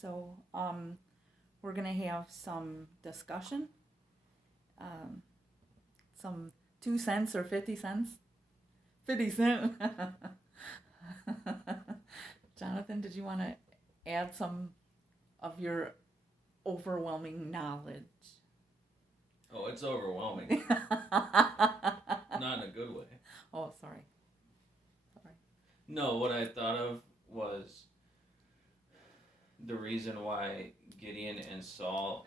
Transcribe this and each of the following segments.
So, we're going to have some discussion. Some 2 cents or 50 cents. 50 cents. Jonathan, did you want to add some of your overwhelming knowledge? Oh, it's overwhelming. Not in a good way. Oh, sorry. No, what I thought of was the reason why Gideon and Saul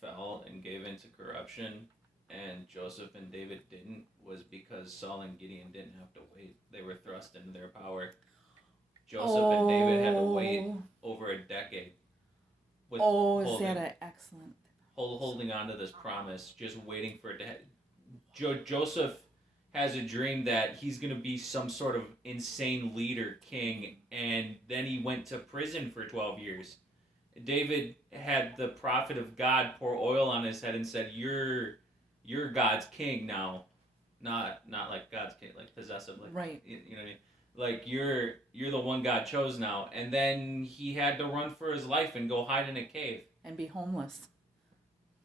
fell and gave into corruption and Joseph and David didn't was because Saul and Gideon didn't have to wait. They were thrust into their power. Joseph and David had to wait over a decade. Is that an excellent... Holding on to this promise, just waiting for it to Joseph has a dream that he's going to be some sort of insane leader, king, and then he went to prison for 12 years. David had the prophet of God pour oil on his head and said, "You're God's king now." Not like God's king, like possessive, like right. You know what I mean? Like you're the one God chose now. And then he had to run for his life and go hide in a cave and be homeless.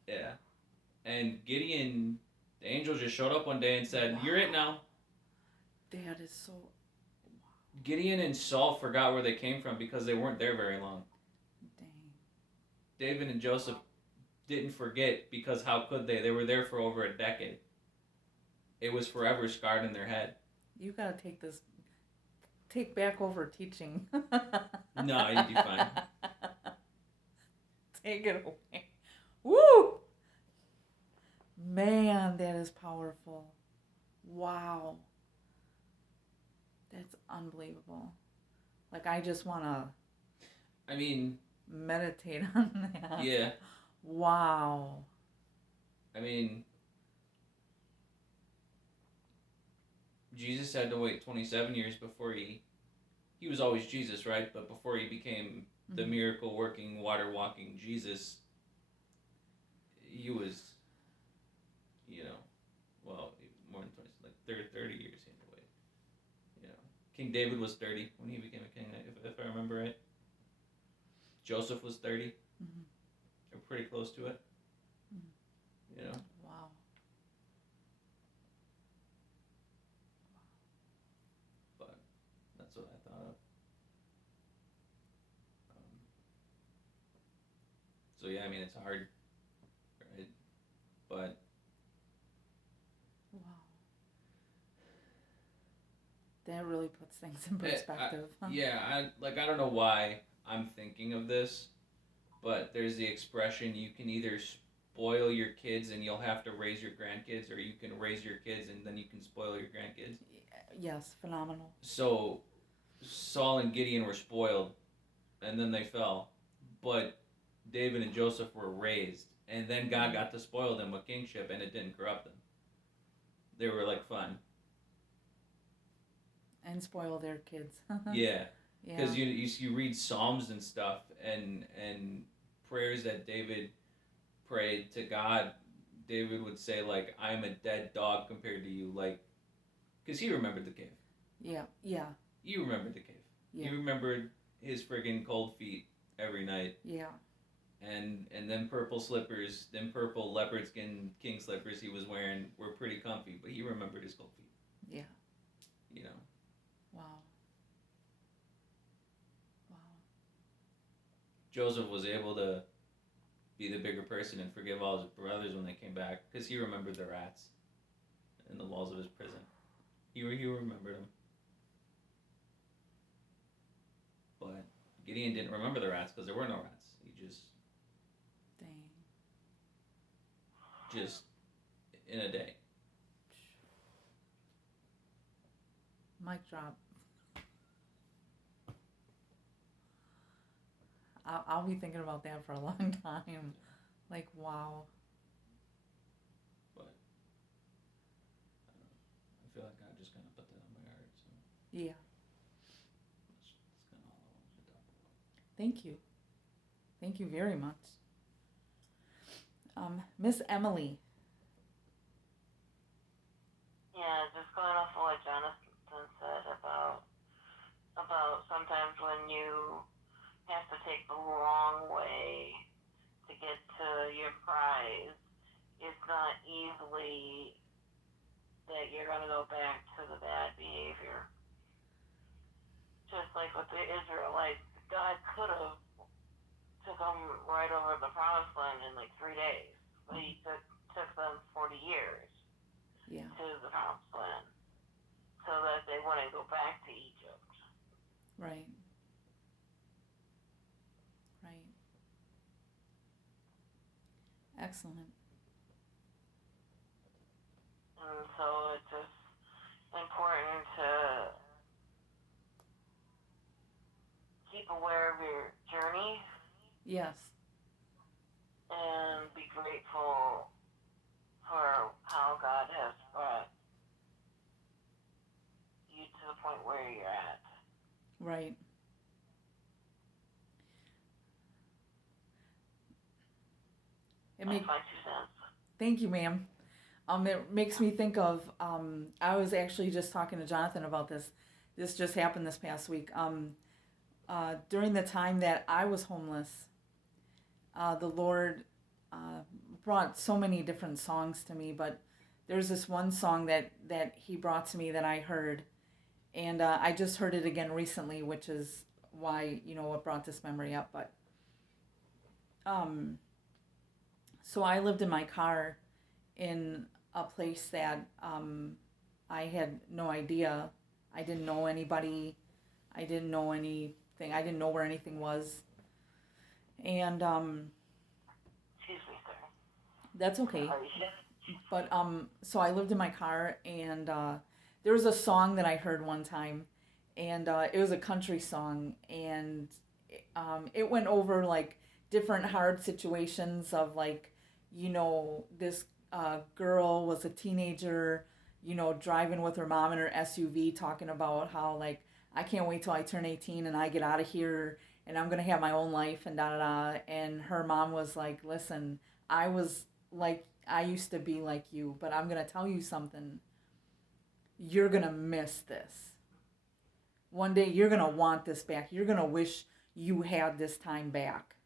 Yeah. And Gideon, the angel just showed up one day and said, "You're it now." That is so... Gideon and Saul forgot where they came from because they weren't there very long. Dang. David and Joseph didn't forget because how could they? They were there for over a decade. It was forever scarred in their head. You gotta take back over teaching. No, you'd be fine. Take it away. Woo! Man, that is powerful. Wow. That's unbelievable. Like, I just want to... meditate on that. Yeah. Wow. Jesus had to wait 27 years before he was always Jesus, right? But before he became the miracle working, water walking Jesus, he was, more than 20, like 30 years he had to wait. King David was 30 when he became a king, if I remember right. Joseph was 30. Mm-hmm. They're pretty close to it. Mm-hmm. Wow. But that's what I thought of. So yeah, it's hard, right? But wow, that really puts things in perspective. I don't know why I'm thinking of this, but there's the expression: you can either spoil your kids and you'll have to raise your grandkids, or you can raise your kids and then you can spoil your grandkids. Yes, phenomenal. So Saul and Gideon were spoiled, and then they fell, but David and Joseph were raised, and then God got to spoil them with kingship, and it didn't corrupt them. They were like fun. And spoil their kids. Yeah. Because you read Psalms and stuff, and prayers that David prayed to God. David would say, like, "I'm a dead dog compared to you," like, because he remembered the cave. Yeah. You remembered the cave. Yeah. You remembered his friggin' cold feet every night. Yeah. And them purple slippers, them purple leopard skin king slippers he was wearing were pretty comfy, but he remembered his cold feet. Yeah. Wow. Wow. Joseph was able to be the bigger person and forgive all his brothers when they came back because he remembered the rats in the walls of his prison. He remembered them. But Gideon didn't remember the rats because there were no rats. He just... Dang. Just in a day. Mic drop. I'll be thinking about that for a long time. Like, wow. But I feel like God just kind of put that on my heart. So yeah. That's kind of all I wanted to talk about. Thank you. Thank you very much. Miss Emily. Yeah, just going off of what Jonathan said about sometimes when you have to take the long going to go back to the bad behavior. Just like with the Israelites, God could have took them right over the promised land in like 3 days, but he took them 40 years Yeah. to the promised land so that they wouldn't go back to Egypt. Right. Right. Excellent. And so it's just important to keep aware of your journey Yes. and be grateful for how God has brought you to the point where you're at. Right. That's my 2 cents. Thank you, ma'am. It makes me think of, I was actually just talking to Jonathan about this. This just happened this past week. During the time that I was homeless, the Lord brought so many different songs to me, but there's this one song that he brought to me that I heard, and I just heard it again recently, which is why, what brought this memory up. But so I lived in my car in a place that I had no idea. I didn't know anybody. I didn't know anything. I didn't know where anything was. And Excuse me, sir. that's okay. Are you sure? But so I lived in my car, and there was a song that I heard one time, and it was a country song, and it went over like different hard situations of like, this girl was a teenager, driving with her mom in her SUV, talking about how like, I can't wait till I turn 18 and I get out of here and I'm gonna have my own life and da da da. And her mom was like, listen, I used to be like you, but I'm gonna tell you something. You're gonna miss this. One day you're gonna want this back. You're gonna wish you had this time back.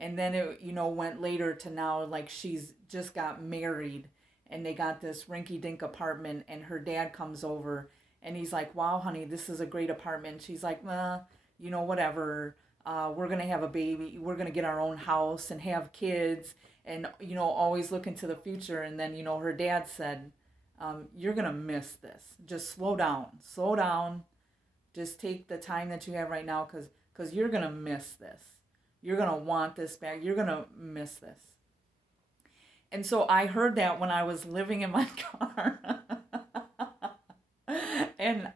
And then it, went later to now, like she's just got married and they got this rinky-dink apartment, and her dad comes over and he's like, wow, honey, this is a great apartment. She's like, whatever. We're going to have a baby. We're going to get our own house and have kids and, always look into the future. And then, her dad said, you're going to miss this. Just slow down. Slow down. Just take the time that you have right now because you're going to miss this. You're going to want this back. You're going to miss this. And so I heard that when I was living in my car. And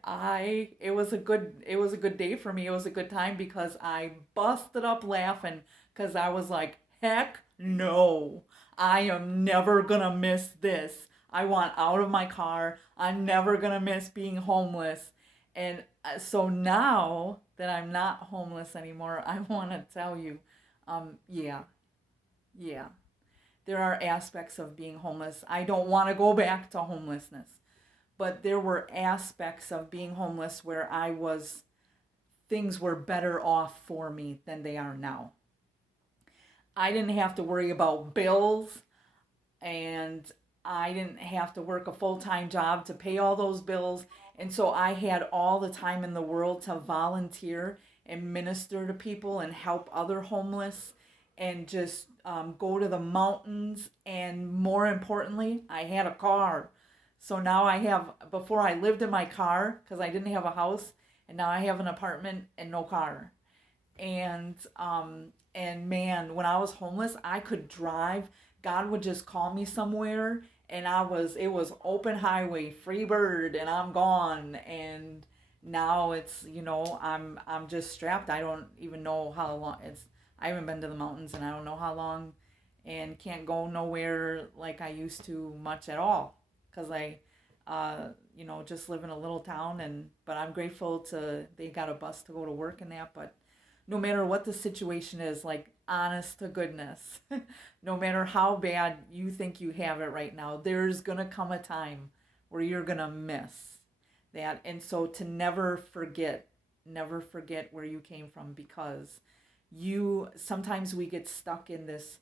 it was a good day for me. It was a good time because I busted up laughing because I was like, heck no, I am never gonna miss this. I want out of my car. I'm never gonna miss being homeless. And so now that I'm not homeless anymore, I want to tell you, yeah, there are aspects of being homeless. I don't want to go back to homelessness. But there were aspects of being homeless where things were better off for me than they are now. I didn't have to worry about bills, and I didn't have to work a full-time job to pay all those bills. And so I had all the time in the world to volunteer and minister to people and help other homeless and just go to the mountains. And more importantly, I had a car. So now before I lived in my car because I didn't have a house, and now I have an apartment and no car. And man, when I was homeless, I could drive. God would just call me somewhere, and it was open highway, free bird, and I'm gone. And now it's, I'm just strapped. I don't even know how long I haven't been to the mountains, and I don't know how long, and can't go nowhere like I used to much at all. Because I, just live in a little town, but I'm grateful they got a bus to go to work and that. But no matter what the situation is, like, honest to goodness, no matter how bad you think you have it right now, there's going to come a time where you're going to miss that. And so to never forget where you came from, because sometimes we get stuck in this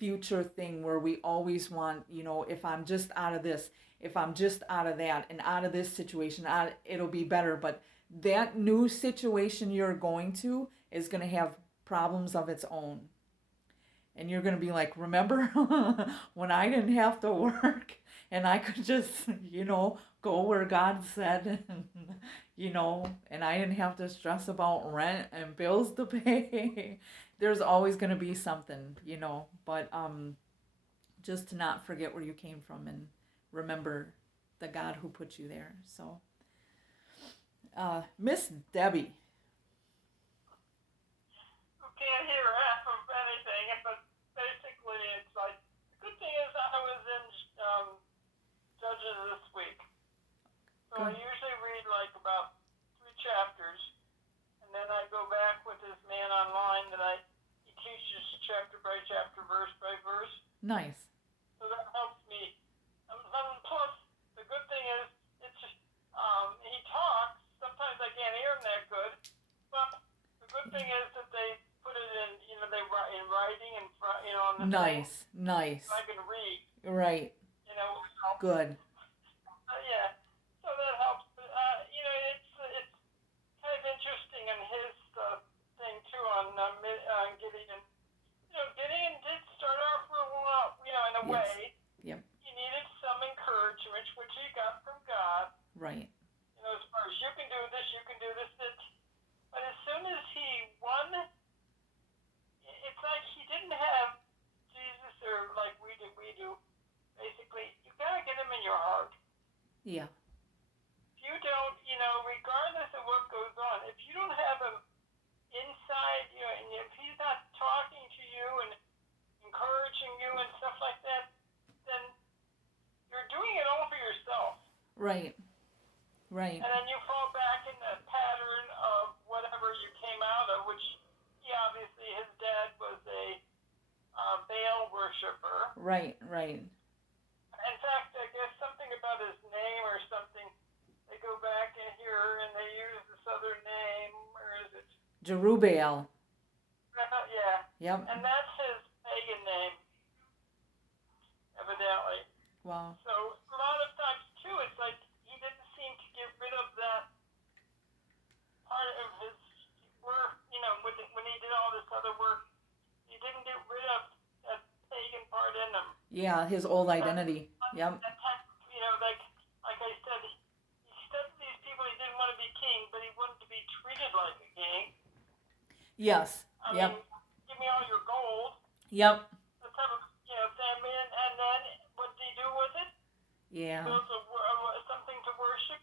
future thing where we always want, if I'm just out of this, if I'm just out of that and out of this situation, it'll be better. But that new situation you're going to is going to have problems of its own. And you're going to be like, remember when I didn't have to work and I could just, go where God said, and I didn't have to stress about rent and bills to pay. There's always going to be something, but just to not forget where you came from and remember the God who put you there. So, Miss Debbie. Can't hear half of anything, but basically it's like, the good thing is I was in Judges this week. So I Good. usually read like about 3 chapters, and then I go back with this man online that he teaches chapter by chapter, verse by verse. Nice. So that helps me. Plus, the good thing is, it's just, he talks. Sometimes I can't hear him that good, but the good thing is that they put it in, they write in writing and on the Nice. thing, Nice. so I can read. Right. Good. Yeah. So that helps. It's kind of interesting in his thing too on Gideon. Gideon did start off real well, in a Yes. way. Yep. He needed some encouragement, which he got from God. Right. As far as you can do this, but as soon as he won, it's like he didn't have Jesus, or like we do. Basically, you gotta get him in your heart. Yeah. If you don't, regardless of what goes on, if you don't have him inside you, and if he's not talking to you and encouraging you and stuff like that, then you're doing it all for yourself. Right. Right. And then you fall back in the pattern of whatever you came out of, which obviously his dad was a Baal worshiper. Right. Right. In fact, I guess something about his name or something, they go back in here and they use this other name, or is it? Jerubbaal. Yeah. Yep. And that's his pagan name, evidently. Wow. So a lot of times too, it's like he didn't seem to get rid of that part of his work. When he did all this other work, he didn't get rid of that pagan part in him. Yeah, his old identity. Yep. Like I said, he studied these people. He didn't want to be king, but he wanted to be treated like a king. Yes. I Yep. mean, give me all your gold. Yep. Let's have a family, and then what did he do with it? Yeah. Built something to worship.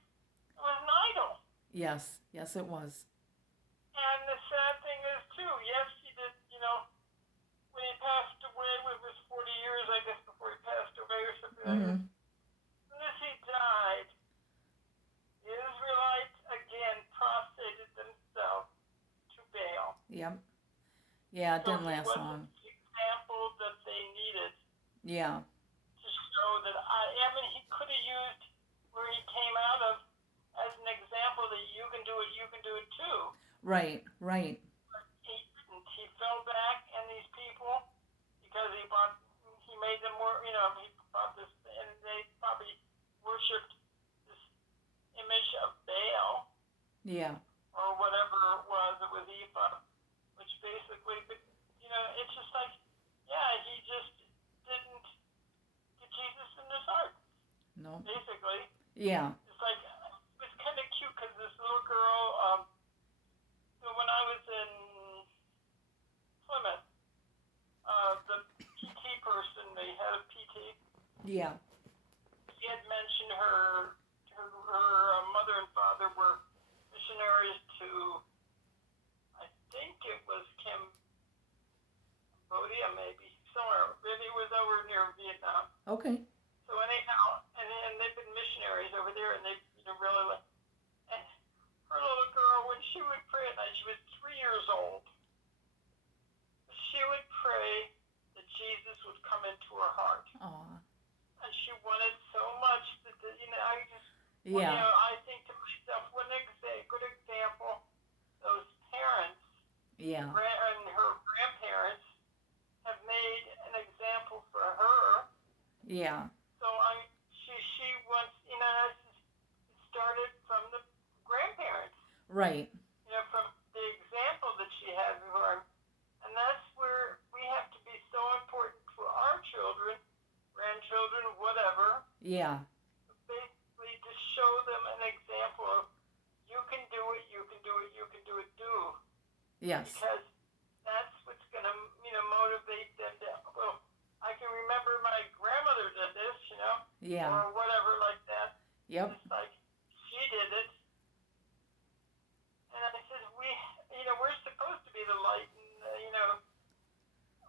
It was an idol. Yes. Yes, it was. And the sad thing is too, yes, he did. When he passed away, it was 40 years, I guess, before he passed away or something like that. As soon as he died, the Israelites again prostrated themselves to Baal. Yep. Yeah, it didn't last long. The example that they needed. Yeah. To show that he could have used where he came out of as an example that you can do it too. Right. Right. But he didn't. He fell back, and these people, because he made them more. He bought this, and they probably worshipped this image of Baal. Yeah. Or whatever it was Ephah, which basically, but it's just like, he just didn't get Jesus in his heart. No. Basically. Yeah. It's like, it was kind of cute because this little girl, when I was in Plymouth, the PT person, they had a PT. Yeah. She had mentioned her mother and father were missionaries to, I think it was Cambodia, maybe somewhere. Maybe it was over near Vietnam. Okay. So anyhow, and they've been missionaries over there, and they've really like. And her little girl, when she would pray at night, she was 3 years old. She would pray that Jesus would come into her heart. Aw. And she wanted so much that I just. Yeah. Well, I think to myself, what a good example those parents Yeah. and her grandparents have made an example Yeah. So she wants, it started from the grandparents, Right. from the example that she had before. And that's where we have to be so important for our children, grandchildren, whatever, Yeah. basically to show them an example of you can do it, you can do it, you can do it, do. Yes. Because that's what's going to, motivate them to, well, I can remember my grandmother did this, Yeah. or whatever like that. Yep. It's like she did it. And I said, we're supposed to be the light and,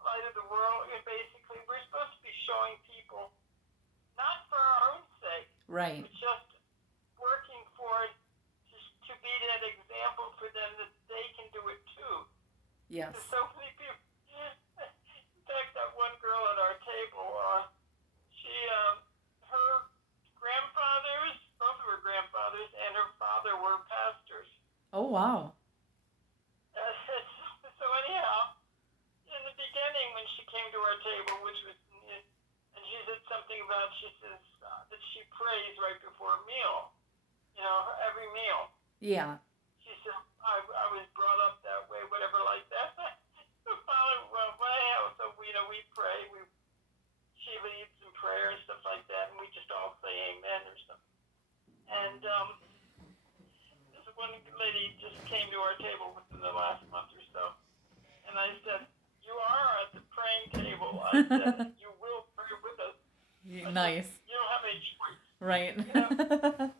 light of the world. Basically, we're supposed to be showing people, not for our own sake, Right. but just working for it, just to be that example for them that they can do it too. Yes. There's so many people. In fact, that one girl at our table, she, her grandfathers, both of her grandfathers and her father were pastors. Oh, wow. So anyhow, in the beginning when she came to our table, which was, and she said something about, she says that she prays right before a meal, every meal. Yeah. She said, I was brought up that way, whatever like that. So finally, well, so we pray, she leads in prayer and stuff like that, and we just all say amen or something. And this one lady just came to our table within the last month or so, and I said, you are at the praying table. I said, you will pray with us. Nice. You don't have any choice. Right. But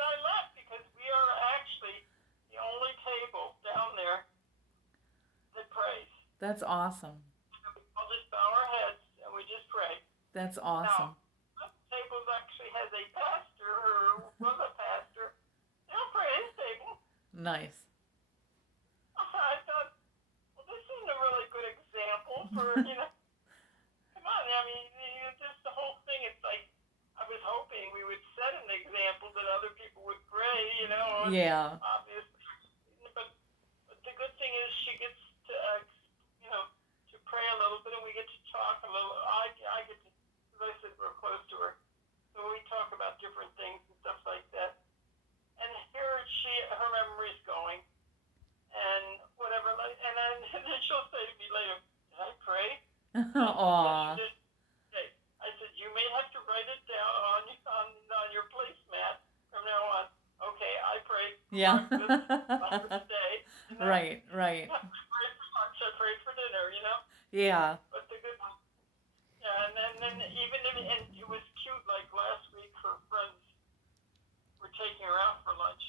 I laughed because we are actually the only table down there that prays. That's awesome. I'll just bow our heads and we just pray. That's awesome. Now, some tables actually has a pastor or was a pastor. They don't pray at his table. Nice. I thought, well, this isn't a really good example for, come on. I mean, just the whole thing, it's like, I was hoping we would set an example that other people would pray, Yeah. obviously. But the good thing is she gets to, to pray a little bit, and we get to talk a little. I get to, as I said, we're close to her, so we talk about different things and stuff like that. And here her memory's going, and whatever, and then she'll say to me later, "Did I pray?" Aw. Yes, I said, you may have to write it down on your placemat from now on. Okay, I prayed for Yeah. breakfast, day. Right. Right. I prayed for lunch, I prayed for dinner, Yeah. But the good one. Yeah, and then even and it was cute, like last week her friends were taking her out for lunch.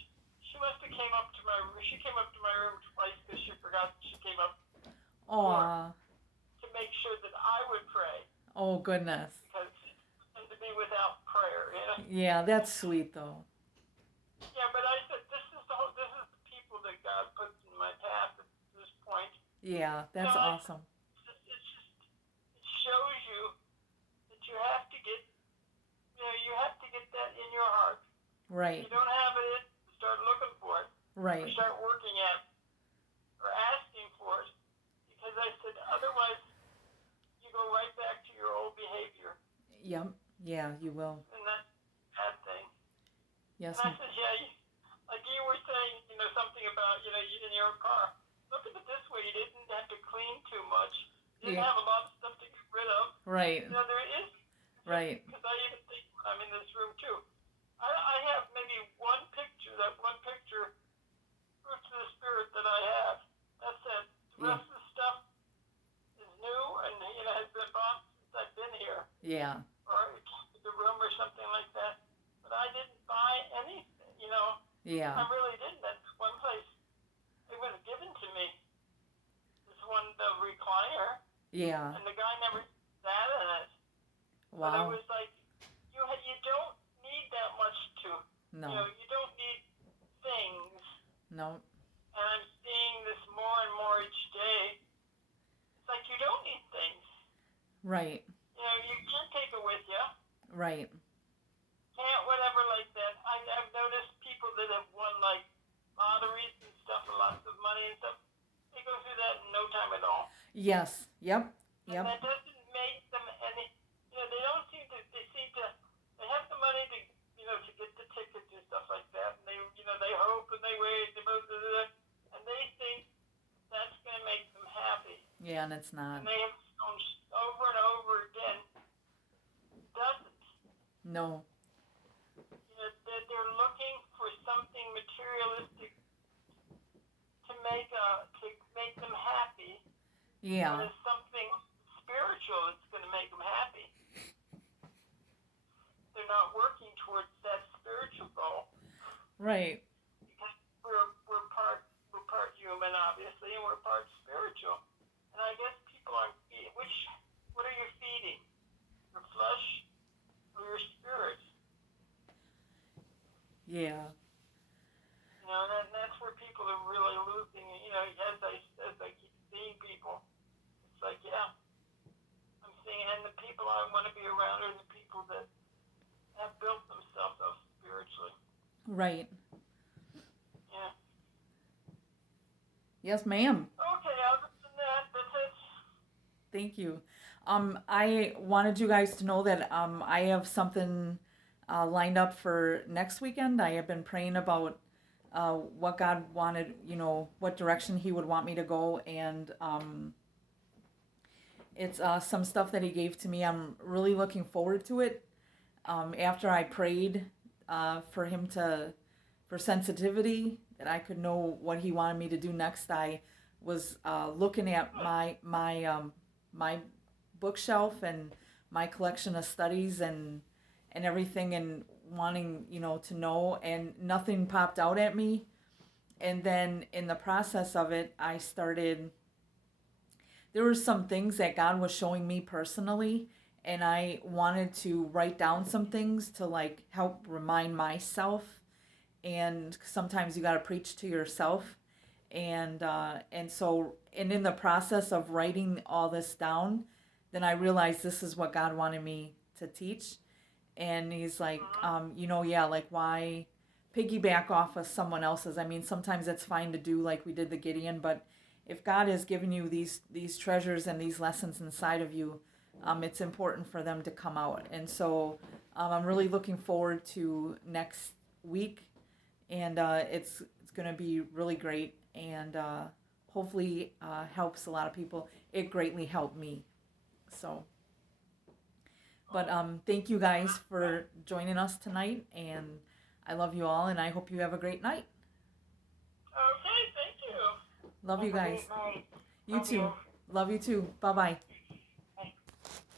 She must have came up to my room. She came up to my room twice because she forgot she came up Aw. to make sure that I would pray. Oh, goodness. Because to be without prayer, Yeah, that's sweet, though. Yeah, but I said this is the people that God puts in my path at this point. Yeah, that's awesome. It shows you that you have to get that in your heart. Right. If you don't have it, start looking for it. Right. Or start working at it, or asking for it. Because I said otherwise you go right back to your old behavior. Yep. Yeah, you will. And that's a bad thing. Yes. And I said, like you were saying, something about, you in your car. Look at it this way, you didn't have to clean too much. You didn't have a lot of stuff to get rid of. Right. There is. Right. Because I even think when I'm in this room too. I have maybe one picture, fruits of the Spirit that I have. That's it. The rest of the stuff is new and, has been bought since I've been here. Yeah. Or the room or something like that. But I didn't buy anything, Yeah. I really didn't. That's one place. It was given to me. This one, the recliner. Yeah. And the guy never sat in it. Wow. But it was like, you don't need that much to. No. You don't need things. No. And I'm seeing this more and more each day. It's like you don't need things. Right. You can't take it with you. Right. Can't whatever like that. I've noticed people that have won like lotteries and stuff, lots of money and stuff. They go through that in no time at all. Yes. Yep. And that doesn't make them any. They don't when they wait, and they think that's going to make them happy. Yeah, and it's not. And they have shown over and over again, doesn't. No. You know, they're looking for something materialistic to make them happy. Yeah. But it's something spiritual that's going to make them happy. They're not working towards that spiritual goal. Right. Because we're part human, obviously, and we're part spiritual. And I guess people aren't what are you feeding? Your flesh or your spirit? Yeah. You know, and that's where people are really losing. You know, as I keep seeing people, it's like, yeah, I'm seeing, and the people I want to be around are the people that have built themselves up spiritually. Right. Yeah. Yes, ma'am. Okay, other than that, that's it. Thank you. I wanted you guys to know that I have something lined up for next weekend. I have been praying about what God wanted, you know, what direction He would want me to go, and it's some stuff that He gave to me. I'm really looking forward to it. After I prayed for Him for sensitivity, that I could know what He wanted me to do next, I was looking at my bookshelf and my collection of studies and everything, and wanting, you know, to know, and nothing popped out at me. And then in the process of it, there were some things that God was showing me personally, and I wanted to write down some things to like help remind myself. And sometimes you got to preach to yourself. And so in the process of writing all this down, then I realized this is what God wanted me to teach. And He's like, you know, yeah, like, why piggyback off of someone else's? I mean, sometimes it's fine to do like we did the Gideon, but if God has given you these treasures and these lessons inside of you, it's important for them to come out. And so I'm really looking forward to next week, and it's going to be really great, and hopefully helps a lot of people. It greatly helped me. So, but thank you guys for joining us tonight, and I love you all, and I hope you have a great night. Okay, thank you. Love you guys. Have a great night. You Love too. you. Love you too. Bye-bye.